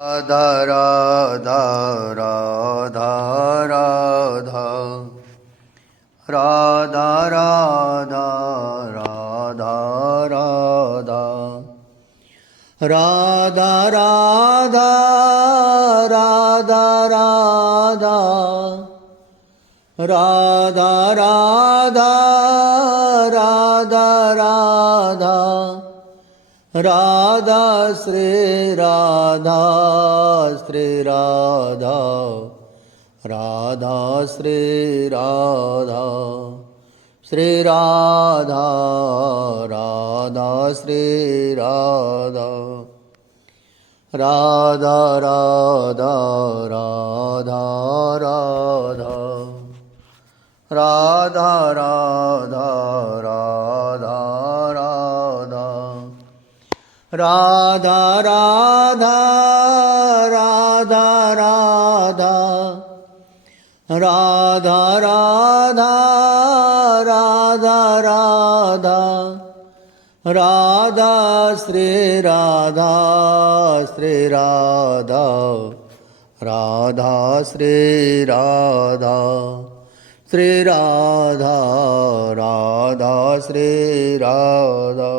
राधा राधा राधा राधा राधा राधा राधा राधा राधा राधा राधा राधा राधा राधा राधा राधा श्री राधा श्री राधा राधा श्री राधा श्री राधा राधा श्री राधा राधा राधा राधा राधा राधा राधा राधा राधा राधा राधा राधा राधा राधा राधा राधा श्री राधा श्री राधा राधा श्री राधा श्री राधा राधा श्री राधा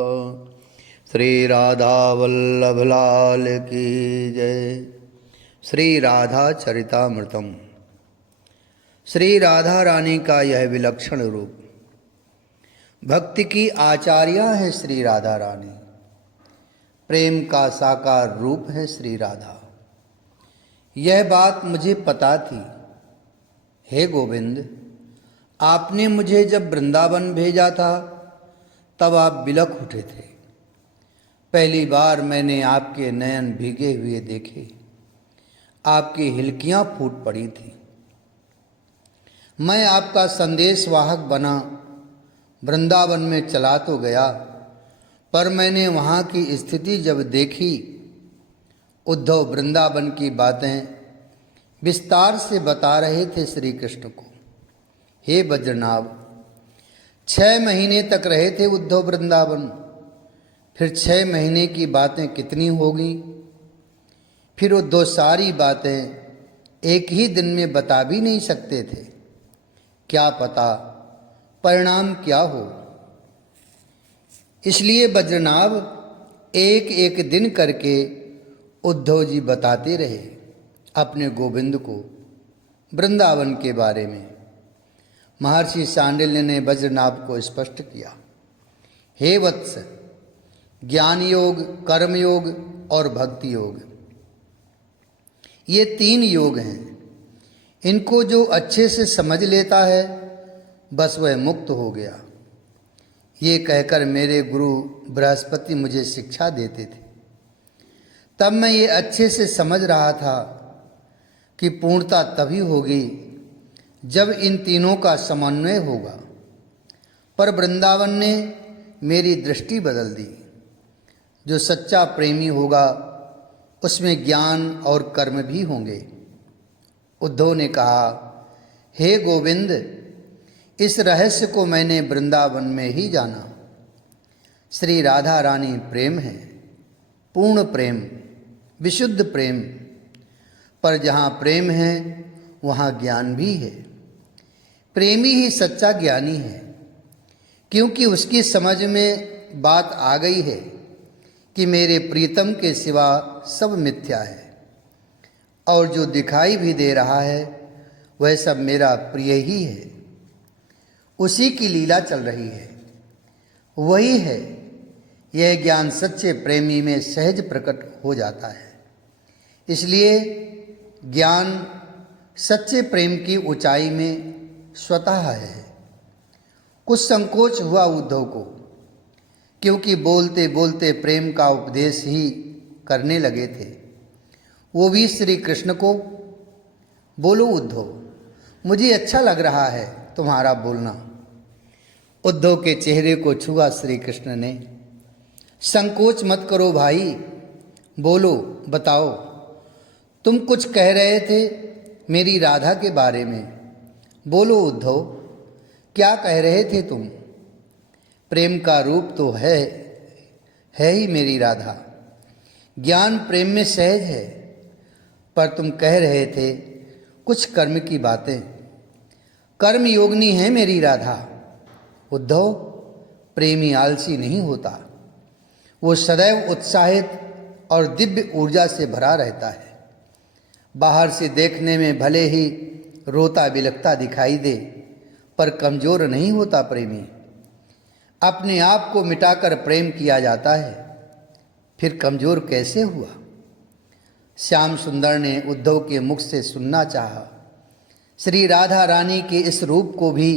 श्री राधा वल्लभ लाल की जय। श्री राधा चरितामृतम। श्री राधा रानी का यह विलक्षण रूप, भक्ति की आचार्या है श्री राधा रानी, प्रेम का साकार रूप है श्री राधा। यह बात मुझे पता थी। हे गोविंद, आपने मुझे जब वृंदावन भेजा था तब आप बिलख उठे थे। पहली बार मैंने आपके नयन भीगे हुए देखे, आपकी हिलकियां फूट पड़ी थी। मैं आपका संदेश वाहक बना वृंदावन में चला तो गया, पर मैंने वहाँ की स्थिति जब देखी, उद्धव वृंदावन की बातें विस्तार से बता रहे थे श्री कृष्ण को। हे वज्रनाभ, 6 महीने तक रहे थे उद्धव वृंदावन, फिर 6 महीने की बातें कितनी होगी। फिर वो 2 सारी बातें एक ही दिन में बता भी नहीं सकते थे। क्या पता परिणाम क्या हो। इसलिए वज्रनाभ एक एक दिन करके उद्धव जी बताते रहे अपने गोविंद को वृंदावन के बारे में। महर्षि सांडिल्य ने वज्रनाभ को स्पष्ट किया, हे वत्स, ज्ञान योग, कर्म योग और भक्ति योग, ये 3 योग हैं। इनको जो अच्छे से समझ लेता है बस वह मुक्त हो गया। ये कहकर मेरे गुरु बृहस्पति मुझे शिक्षा देते थे। तब मैं ये अच्छे से समझ रहा था कि पूर्णता तभी होगी जब इन तीनों का समन्वय होगा। पर वृंदावन ने मेरी दृष्टि बदल दी। जो सच्चा प्रेमी होगा उसमें ज्ञान और कर्म भी होंगे। उद्धव ने कहा, हे गोविंद, इस रहस्य को मैंने वृंदावन में ही जाना। श्री राधा रानी प्रेम है, पूर्ण प्रेम, विशुद्ध प्रेम। पर जहाँ प्रेम है वहाँ ज्ञान भी है। प्रेमी ही सच्चा ज्ञानी है, क्योंकि उसकी समझ में बात आ गई है कि मेरे प्रीतम के सिवा सब मिथ्या है, और जो दिखाई भी दे रहा है वह सब मेरा प्रिय ही है। उसी की लीला चल रही है, वही है। यह ज्ञान सच्चे प्रेमी में सहज प्रकट हो जाता है। इसलिए ज्ञान सच्चे प्रेम की ऊंचाई में स्वतः है। कुछ संकोच हुआ उद्धव को, क्योंकि बोलते बोलते प्रेम का उपदेश ही करने लगे थे, वो भी श्री कृष्ण को। बोलो उद्धव, मुझे अच्छा लग रहा है तुम्हारा बोलना। उद्धव के चेहरे को छुआ श्री कृष्ण ने। संकोच मत करो भाई, बोलो, बताओ। तुम कुछ कह रहे थे मेरी राधा के बारे में। बोलो उद्धव, क्या कह रहे थे तुम? प्रेम का रूप तो है ही मेरी राधा। ज्ञान प्रेम में सहज है, पर तुम कह रहे थे कुछ कर्म की बातें। कर्म योगिनी है मेरी राधा। उद्धव, प्रेमी आलसी नहीं होता, वो सदैव उत्साहित और दिव्य ऊर्जा से भरा रहता है। बाहर से देखने में भले ही रोता बिलखता दिखाई दे, पर कमजोर नहीं होता प्रेमी। अपने आप को मिटाकर प्रेम किया जाता है, फिर कमजोर कैसे हुआ? श्याम सुंदर ने उद्धव के मुख से सुनना चाहा। श्री राधा रानी के इस रूप को भी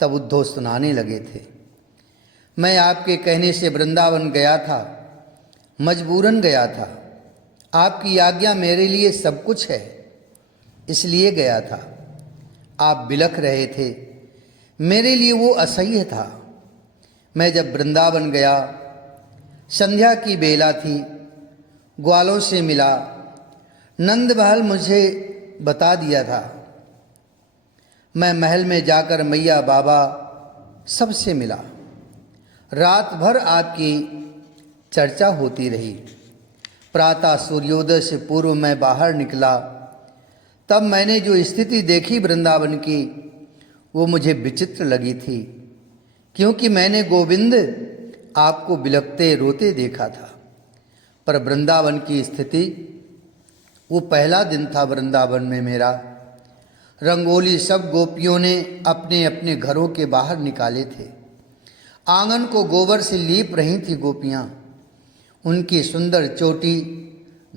तब उद्धव सुनाने लगे थे। मैं आपके कहने से वृंदावन गया था, मजबूरन गया था। आपकी आज्ञा मेरे लिए सब कुछ है, इसलिए गया था। आप बिलख रहे थे, मेरे लिए वो असह्य था। मैं जब वृंदावन गया, संध्या की बेला थी, ग्वालों से मिला। नंदबहाल मुझे बता दिया था। मैं महल में जाकर मैया बाबा सबसे मिला। रात भर आपकी चर्चा होती रही। प्रातः सूर्योदय से पूर्व मैं बाहर निकला, तब मैंने जो स्थिति देखी वृंदावन की, वो मुझे विचित्र लगी थी, क्योंकि मैंने गोविंद आपको बिलखते रोते देखा था। पर वृंदावन की स्थिति, वो पहला दिन था वृंदावन में मेरा। रंगोली सब गोपियों ने अपने अपने घरों के बाहर निकाले थे। आंगन को गोबर से लीप रही थी गोपियाँ। उनकी सुंदर चोटी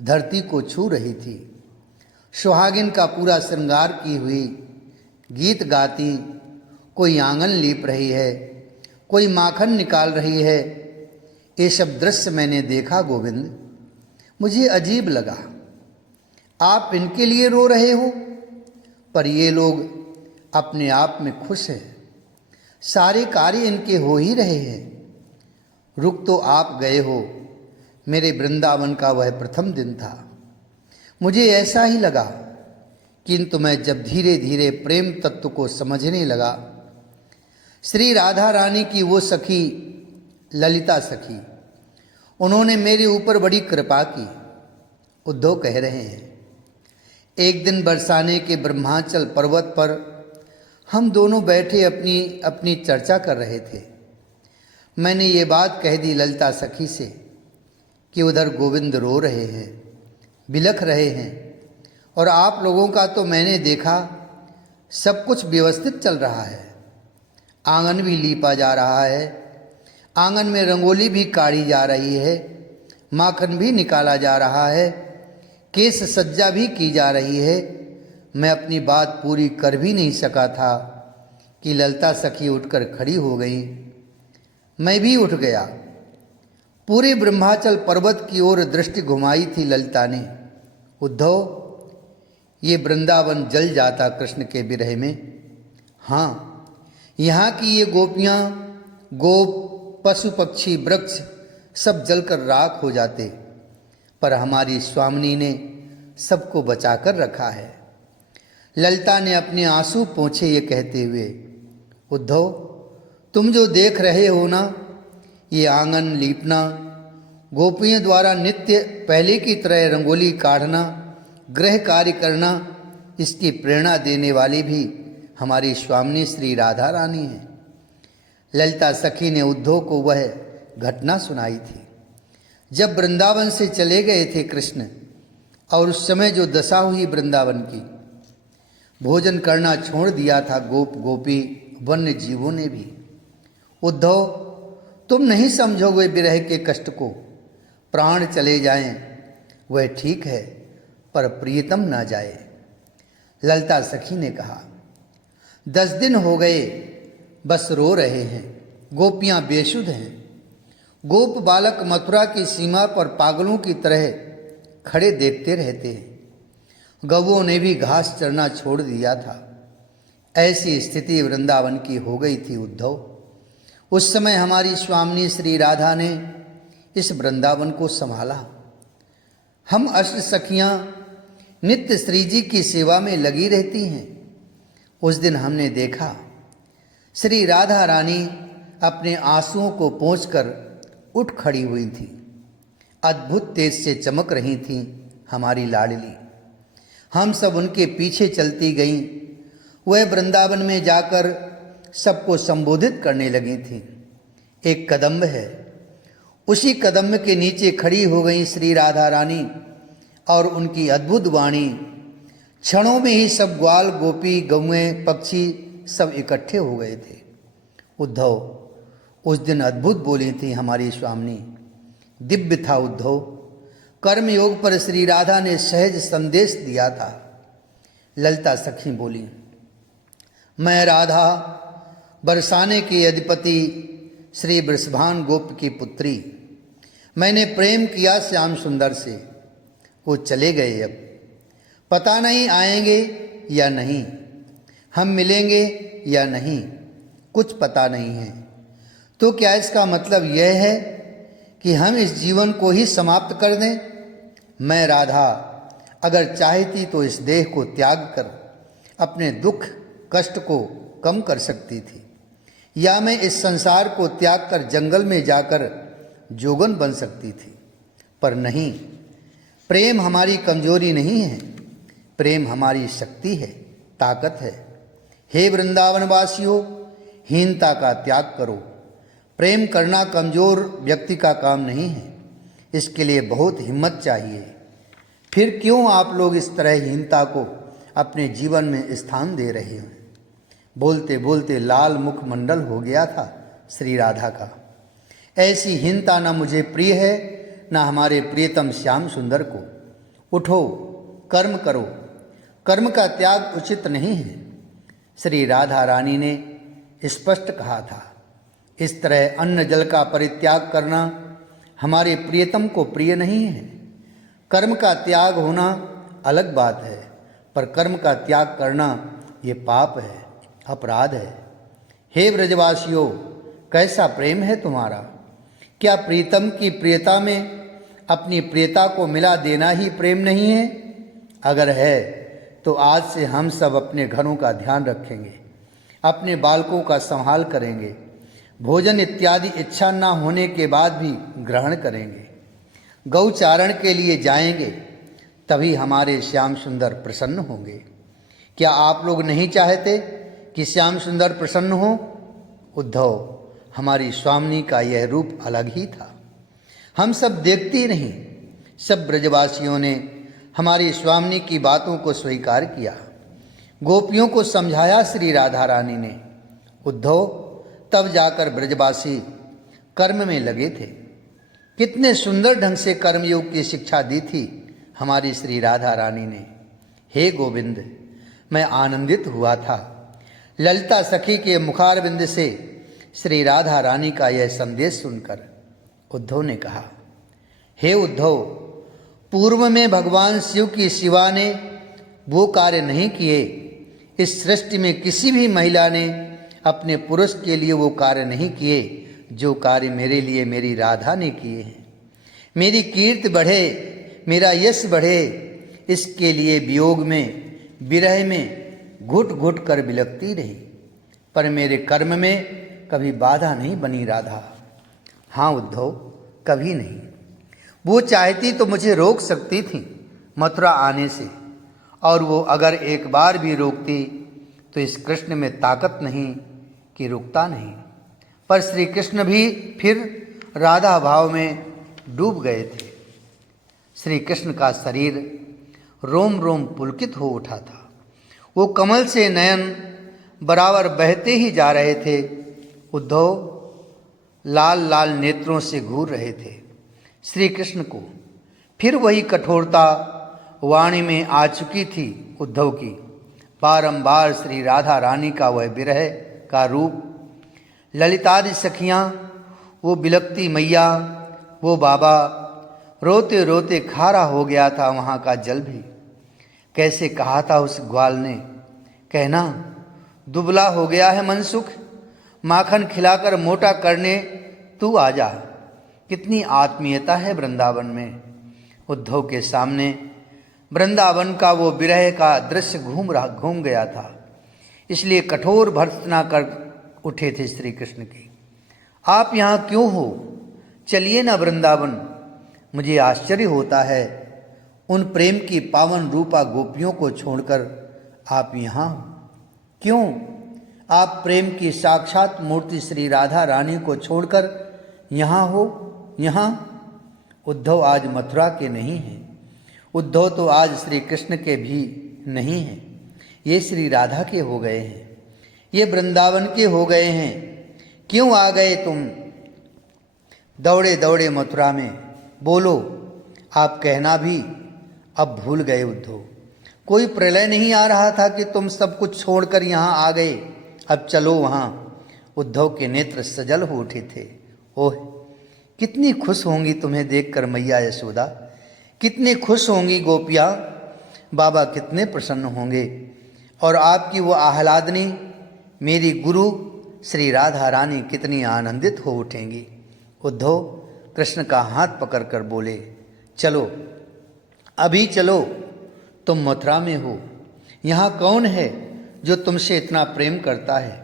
धरती को छू रही थी। सुहागिन का पूरा श्रृंगार की हुई गीत गाती, कोई आंगन लीप रही है, कोई माखन निकाल रही है। ये सब दृश्य मैंने देखा गोविंद, मुझे अजीब लगा। आप इनके लिए रो रहे हो, पर ये लोग अपने आप में खुश हैं। सारे कार्य इनके हो ही रहे हैं। रुक तो आप गए हो। मेरे वृंदावन का वह प्रथम दिन था। मुझे ऐसा ही लगा, किंतु मैं जब धीरे धीरे प्रेम तत्व को समझने लगा, श्री राधा रानी की वो सखी ललिता सखी, उन्होंने मेरे ऊपर बड़ी कृपा की। उद्धव कह रहे हैं, एक दिन बरसाने के ब्रह्माचल पर्वत पर हम दोनों बैठे अपनी अपनी चर्चा कर रहे थे। मैंने ये बात कह दी ललिता सखी से कि उधर गोविंद रो रहे हैं, बिलख रहे हैं, और आप लोगों का तो मैंने देखा सब कुछ व्यवस्थित चल रहा है। आंगन भी लीपा जा रहा है, आंगन में रंगोली भी काढ़ी जा रही है, माखन भी निकाला जा रहा है, केस सज्जा भी की जा रही है। मैं अपनी बात पूरी कर भी नहीं सका था कि ललिता सखी उठकर खड़ी हो गई। मैं भी उठ गया। पूरे ब्रह्माचल पर्वत की ओर दृष्टि घुमाई थी ललिता ने। उद्धव, ये वृंदावन जल जाता कृष्ण के विरह में। हाँ, यहाँ की ये गोपियाँ, गोप, पशु पक्षी, वृक्ष सब जलकर राख हो जाते, पर हमारी स्वामिनी ने सबको बचाकर रखा है। ललिता ने अपने आंसू पोंछे ये कहते हुए, उद्धव, तुम जो देख रहे हो ना, ये आंगन लीपना, गोपियों द्वारा नित्य पहले की तरह रंगोली काढ़ना, गृह कार्य करना, इसकी प्रेरणा देने वाली भी हमारी स्वामिनी श्री राधा रानी है। ललिता सखी ने उद्धव को वह घटना सुनाई थी जब वृंदावन से चले गए थे कृष्ण, और उस समय जो दशा हुई वृंदावन की। भोजन करना छोड़ दिया था गोप गोपी वन्य जीवों ने भी। उद्धव, तुम नहीं समझोगे विरह के कष्ट को। प्राण चले जाएं वह ठीक है, पर प्रियतम ना जाए। ललिता सखी ने कहा, 10 दिन हो गए, बस रो रहे हैं। गोपियां बेसुध हैं। गोप बालक मथुरा की सीमा पर पागलों की तरह खड़े देखते रहते हैं। गौओं ने भी घास चरना छोड़ दिया था। ऐसी स्थिति वृंदावन की हो गई थी उद्धव। उस समय हमारी स्वामिनी श्री राधा ने इस वृंदावन को संभाला। हम अष्ट सखियां नित्य श्री जी की सेवा में लगी रहती हैं। उस दिन हमने देखा श्री राधा रानी अपने आंसुओं को पोंछकर उठ खड़ी हुई थी। अद्भुत तेज से चमक रही थी हमारी लाडली। हम सब उनके पीछे चलती गईं। वह वृंदावन में जाकर सबको संबोधित करने लगी थीं। एक कदम्ब है, उसी कदम्ब के नीचे खड़ी हो गई श्री राधा रानी और उनकी अद्भुत वाणी। क्षणों में ही सब ग्वाल गोपी गौएं पक्षी सब इकट्ठे हो गए थे। उद्धव, उस दिन अद्भुत बोली थी हमारी स्वामिनी, दिव्य था उद्धव। कर्मयोग पर श्री राधा ने सहज संदेश दिया था। ललिता सखी बोली, मैं राधा बरसाने के अधिपति श्री वृषभान गोप की पुत्री, मैंने प्रेम किया श्याम सुंदर से। वो चले गए, अब पता नहीं आएंगे या नहीं, हम मिलेंगे या नहीं, कुछ पता नहीं है। तो क्या इसका मतलब यह है कि हम इस जीवन को ही समाप्त कर दें? मैं राधा अगर चाहती तो इस देह को त्याग कर अपने दुख कष्ट को कम कर सकती थी, या मैं इस संसार को त्याग कर जंगल में जाकर जोगन बन सकती थी। पर नहीं, प्रेम हमारी कमजोरी नहीं है, प्रेम हमारी शक्ति है, ताकत है। हे वृंदावन वासियों, हीनता का त्याग करो। प्रेम करना कमजोर व्यक्ति का काम नहीं है, इसके लिए बहुत हिम्मत चाहिए। फिर क्यों आप लोग इस तरह हीनता को अपने जीवन में स्थान दे रहे हैं? बोलते बोलते लाल मुखमंडल हो गया था श्री राधा का। ऐसी हीनता न मुझे प्रिय है, न हमारे प्रियतम श्याम सुंदर को। उठो, कर्म करो। कर्म का त्याग उचित नहीं है, श्री राधा रानी ने स्पष्ट कहा था। इस तरह अन्न जल का परित्याग करना हमारे प्रियतम को प्रिय नहीं है। कर्म का त्याग होना अलग बात है, पर कर्म का त्याग करना ये पाप है, अपराध है। हे ब्रजवासियों, कैसा प्रेम है तुम्हारा? क्या प्रीतम की प्रियता में अपनी प्रियता को मिला देना ही प्रेम नहीं है? अगर है तो आज से हम सब अपने घरों का ध्यान रखेंगे, अपने बालकों का संभाल करेंगे, भोजन इत्यादि इच्छा न होने के बाद भी ग्रहण करेंगे, गौचारण के लिए जाएंगे, तभी हमारे श्याम सुंदर प्रसन्न होंगे। क्या आप लोग नहीं चाहते कि श्याम सुंदर प्रसन्न हो? उद्धव, हमारी स्वामिनी का यह रूप अलग ही था, हम सब देखते नहीं। सब ब्रजवासियों ने हमारी स्वामिनी की बातों को स्वीकार किया। गोपियों को समझाया श्री राधा रानी ने। उद्धव, तब जाकर ब्रजवासी कर्म में लगे थे। कितने सुंदर ढंग से कर्मयोग की शिक्षा दी थी हमारी श्री राधा रानी ने। हे गोविंद, मैं आनंदित हुआ था ललिता सखी के मुखारविंद से श्री राधा रानी का यह संदेश सुनकर। उद्धव ने कहा, हे उद्धव, पूर्व में भगवान शिव की शिवा ने वो कार्य नहीं किए। इस सृष्टि में किसी भी महिला ने अपने पुरुष के लिए वो कार्य नहीं किए जो कार्य मेरे लिए मेरी राधा ने किए हैं। मेरी कीर्ति बढ़े, मेरा यश बढ़े, इसके लिए वियोग में, विरह में घुट घुट कर बिलखती रही, पर मेरे कर्म में कभी बाधा नहीं बनी राधा। हाँ उद्धव, कभी नहीं। वो चाहती तो मुझे रोक सकती थी मथुरा आने से, और वो अगर एक बार भी रोकती तो इस कृष्ण में ताकत नहीं कि रुकता नहीं। पर श्री कृष्ण भी फिर राधा भाव में डूब गए थे। श्री कृष्ण का शरीर रोम रोम पुलकित हो उठा था। वो कमल से नयन बराबर बहते ही जा रहे थे। उद्धव लाल लाल नेत्रों से घूर रहे थे श्री कृष्ण को। फिर वही कठोरता वाणी में आ चुकी थी उद्धव की। बारंबार श्री राधा रानी का वह विरह का रूप, ललितादि सखियाँ, वो बिलकती मैया, वो बाबा, रोते रोते खारा हो गया था वहाँ का जल भी। कैसे कहा था उस ग्वाल ने, कहना दुबला हो गया है मनसुख, माखन खिलाकर मोटा करने तू आ जा। कितनी आत्मीयता है वृंदावन में। उद्धव के सामने वृंदावन का वो विरह का दृश्य घूम गया था, इसलिए कठोर भर्त्सना कर उठे थे श्री कृष्ण की। आप यहाँ क्यों हो? चलिए ना वृंदावन। मुझे आश्चर्य होता है उन प्रेम की पावन रूपा गोपियों को छोड़कर आप यहाँ हो? क्यों आप प्रेम की साक्षात मूर्ति श्री राधा रानी को छोड़कर यहाँ हो? यहाँ उद्धव आज मथुरा के नहीं हैं, उद्धव तो आज श्री कृष्ण के भी नहीं हैं, ये श्री राधा के हो गए हैं, ये वृंदावन के हो गए हैं। क्यों आ गए तुम दौड़े दौड़े मथुरा में? बोलो, आप कहना भी अब भूल गए उद्धव। कोई प्रलय नहीं आ रहा था कि तुम सब कुछ छोड़कर यहाँ आ गए, अब चलो वहाँ। उद्धव के नेत्र सजल हो उठे थे। ओह, कितनी खुश होंगी तुम्हें देखकर मैया यशोदा, कितनी खुश होंगी गोपियाँ, बाबा कितने प्रसन्न होंगे, और आपकी वो आह्लादनी मेरी गुरु श्री राधा रानी कितनी आनंदित हो उठेंगी। उद्धव कृष्ण का हाथ पकड़कर बोले, चलो अभी चलो, तुम मथुरा में हो, यहाँ कौन है जो तुमसे इतना प्रेम करता है?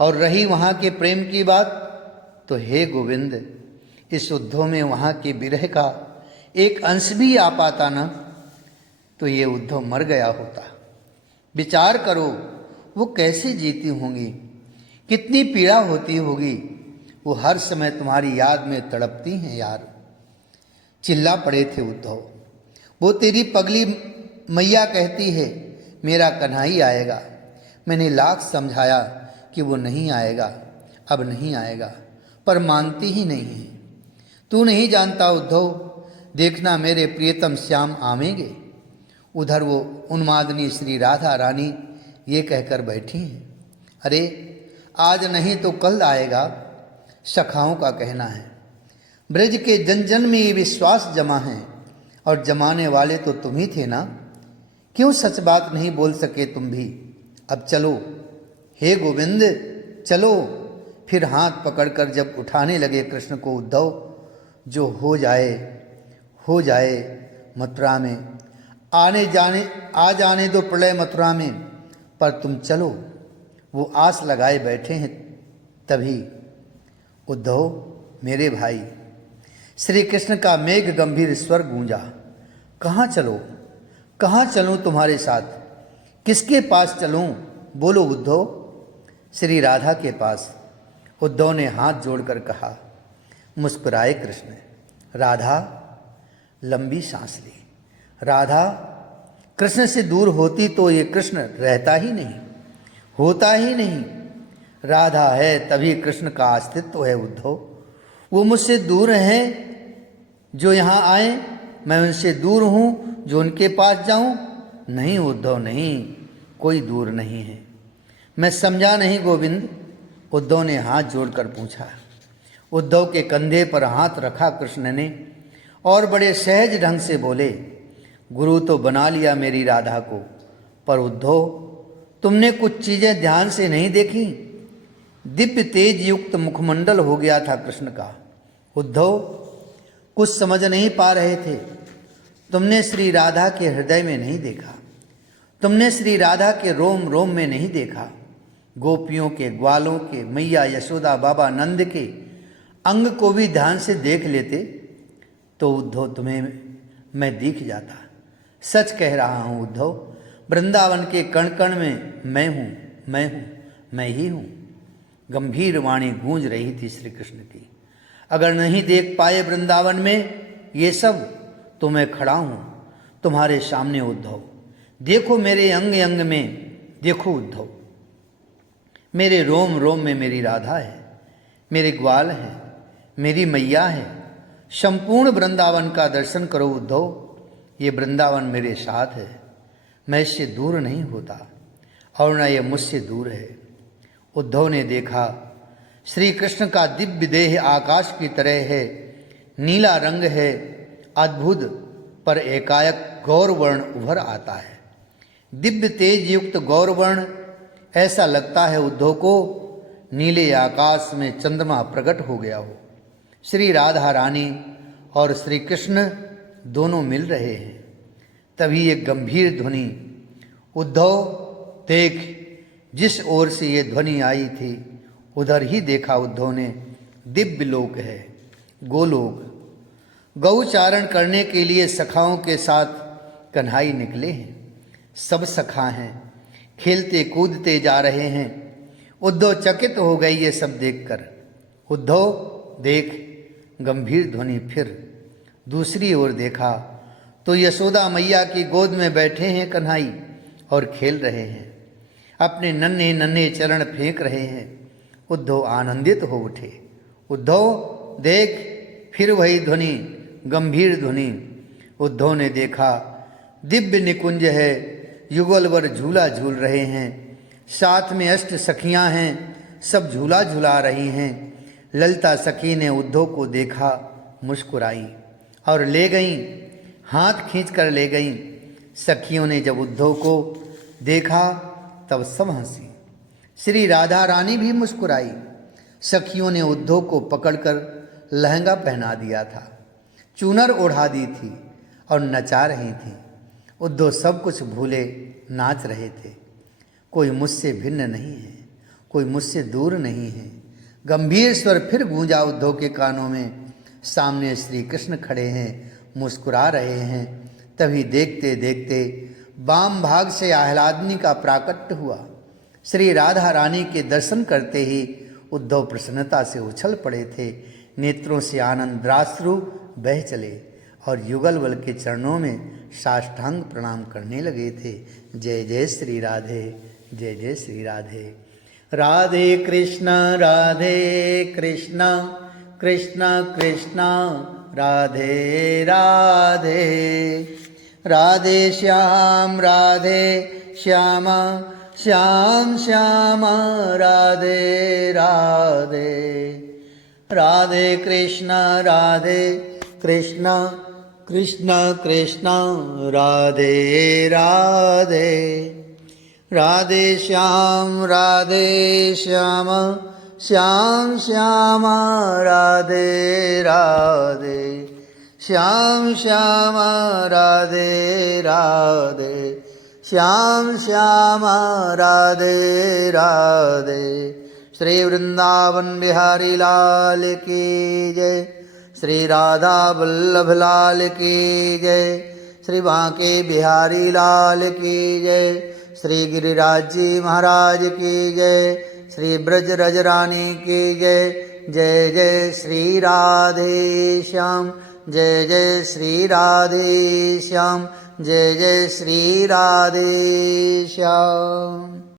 और रही वहाँ के प्रेम की बात, तो हे गोविंद, इस उद्धव में वहाँ के विरह का एक अंश भी आ पाता ना, तो ये उद्धव मर गया होता। विचार करो, वो कैसे जीती होंगी, कितनी पीड़ा होती होगी, वो हर समय तुम्हारी याद में तड़पती हैं यार। चिल्ला पड़े थे उद्धव। वो तेरी पगली मैया कहती है मेरा कन्हई आएगा। मैंने लाख समझाया कि वो नहीं आएगा, अब नहीं आएगा, पर मानती ही नहीं है। तू नहीं जानता उद्धव, देखना मेरे प्रियतम श्याम आवेंगे। उधर वो उन्मादनी श्री राधा रानी ये कहकर बैठी हैं, अरे आज नहीं तो कल आएगा, सखाओं का कहना है। ब्रज के जन जन में ये विश्वास जमा है, और जमाने वाले तो तुम ही थे ना, क्यों सच बात नहीं बोल सके तुम भी? अब चलो हे गोविंद, चलो। फिर हाथ पकड़कर जब उठाने लगे कृष्ण को उद्धव, जो हो जाए मथुरा में, आ जाने दो प्रलय मथुरा में, पर तुम चलो। वो आस लगाए बैठे हैं। तभी उद्धव मेरे भाई, श्री कृष्ण का मेघ गंभीर स्वर गूंजा, कहाँ चलो, कहाँ चलूँ तुम्हारे साथ, किसके पास चलूँ? बोलो उद्धव। श्री राधा के पास। उद्धव ने हाथ जोड़कर कहा। मुस्कुराए कृष्ण। राधा लंबी सांस ली। राधा कृष्ण से दूर होती तो ये कृष्ण रहता ही नहीं, होता ही नहीं। राधा है तभी कृष्ण का अस्तित्व है उद्धव। वो मुझसे दूर हैं जो यहाँ आए, मैं उनसे दूर हूँ जो उनके पास जाऊँ? नहीं उद्धव नहीं, कोई दूर नहीं है। मैं समझा नहीं गोविंद। उद्धव ने हाथ जोड़कर पूछा। उद्धव के कंधे पर हाथ रखा कृष्ण ने और बड़े सहज ढंग से बोले, गुरु तो बना लिया मेरी राधा को, पर उद्धव तुमने कुछ चीजें ध्यान से नहीं देखी। दिव्य तेज युक्त मुखमंडल हो गया था कृष्ण का। उद्धव कुछ समझ नहीं पा रहे थे। तुमने श्री राधा के हृदय में नहीं देखा, तुमने श्री राधा के रोम रोम में नहीं देखा। गोपियों के, ग्वालों के, मैया यशोदा, बाबा नंद के अंग को भी ध्यान से देख लेते तो उद्धव तुम्हें मैं दिख जाता। सच कह रहा हूँ उद्धव, वृंदावन के कण कण में मैं हूँ, मैं हूँ, मैं ही हूँ। गंभीर वाणी गूंज रही थी श्री कृष्ण की। अगर नहीं देख पाए वृंदावन में ये सब, तो मैं खड़ा हूँ तुम्हारे सामने उद्धव। देखो मेरे अंग अंग में, देखो उद्धव, मेरे रोम रोम में मेरी राधा है, मेरे ग्वाल हैं, मेरी मैया है। संपूर्ण वृंदावन का दर्शन करो उद्धव। ये वृंदावन मेरे साथ है, मैं इससे दूर नहीं होता और न ये मुझसे दूर है। उद्धव ने देखा श्री कृष्ण का दिव्य देह आकाश की तरह है, नीला रंग है, अद्भुत, पर एकाएक गौरवर्ण उभर आता है। दिव्य तेज युक्त गौरवर्ण, ऐसा लगता है उद्धव को नीले आकाश में चंद्रमा प्रकट हो गया हो। श्री राधा रानी और श्री कृष्ण दोनों मिल रहे हैं। तभी एक गंभीर ध्वनि, उद्धव देख। जिस ओर से ये ध्वनि आई थी उधर ही देखा उद्धव ने, दिव्य लोक है, गोलोक। गौचारण करने के लिए सखाओं के साथ कन्हाई निकले हैं, सब सखा हैं, खेलते कूदते जा रहे हैं। उद्धव चकित हो गई ये सब देखकर। उद्धव देख, गंभीर ध्वनि फिर। दूसरी ओर देखा तो यशोदा मैया की गोद में बैठे हैं कन्हाई और खेल रहे हैं, अपने नन्हे नन्हे चरण फेंक रहे हैं। उद्धव आनंदित हो उठे। उद्धव देख, फिर वही ध्वनि, गंभीर ध्वनि। उद्धव ने देखा दिव्य निकुंज है, युगलवर झूला झूल रहे हैं, साथ में अष्ट सखियां हैं, सब झूला झूला रही हैं। ललिता सखी ने उद्धव को देखा, मुस्कुराई और ले गईं, हाथ खींचकर ले गईं। सखियों ने जब उद्धव को देखा तब सब हंसी। श्री राधा रानी भी मुस्कुराई। सखियों ने उद्धव को पकड़कर लहंगा पहना दिया था, चूनर ओढ़ा दी थी और नचा रही थी। उद्धव सब कुछ भूले नाच रहे थे। कोई मुझसे भिन्न नहीं है, कोई मुझसे दूर नहीं है। गंभीर स्वर फिर गूंजा उद्धव के कानों में। सामने श्री कृष्ण खड़े हैं, मुस्कुरा रहे हैं। तभी देखते देखते वाम भाग से आह्लादनी का प्राकट्य हुआ। श्री राधा रानी के दर्शन करते ही उद्धव प्रसन्नता से उछल पड़े थे। नेत्रों से आनंदाश्रु बह चले और युगल के चरणों में साष्टांग प्रणाम करने लगे थे। जय जय श्री राधे, जय जय श्री राधे। राधे कृष्ण कृष्ण कृष्ण राधे राधे। राधे श्याम श्याम श्याम राधे राधे। राधे कृष्ण कृष्ण कृष्ण राधे राधे। राधे श्याम श्याम श्याम राधे राधे। श्याम श्याम राधे राधे। श्याम श्याम राधे राधे। श्री वृंदावन बिहारी लाल की जय। श्री राधा वल्लभ लाल की जय। श्री बांके बिहारी लाल की जय। श्री गिरिराज जी महाराज की जय। श्री ब्रज रज रानी की जय। जय जय श्री राधे श्याम, जय जय श्री राधे श्याम, जय जय श्री राधे श्याम।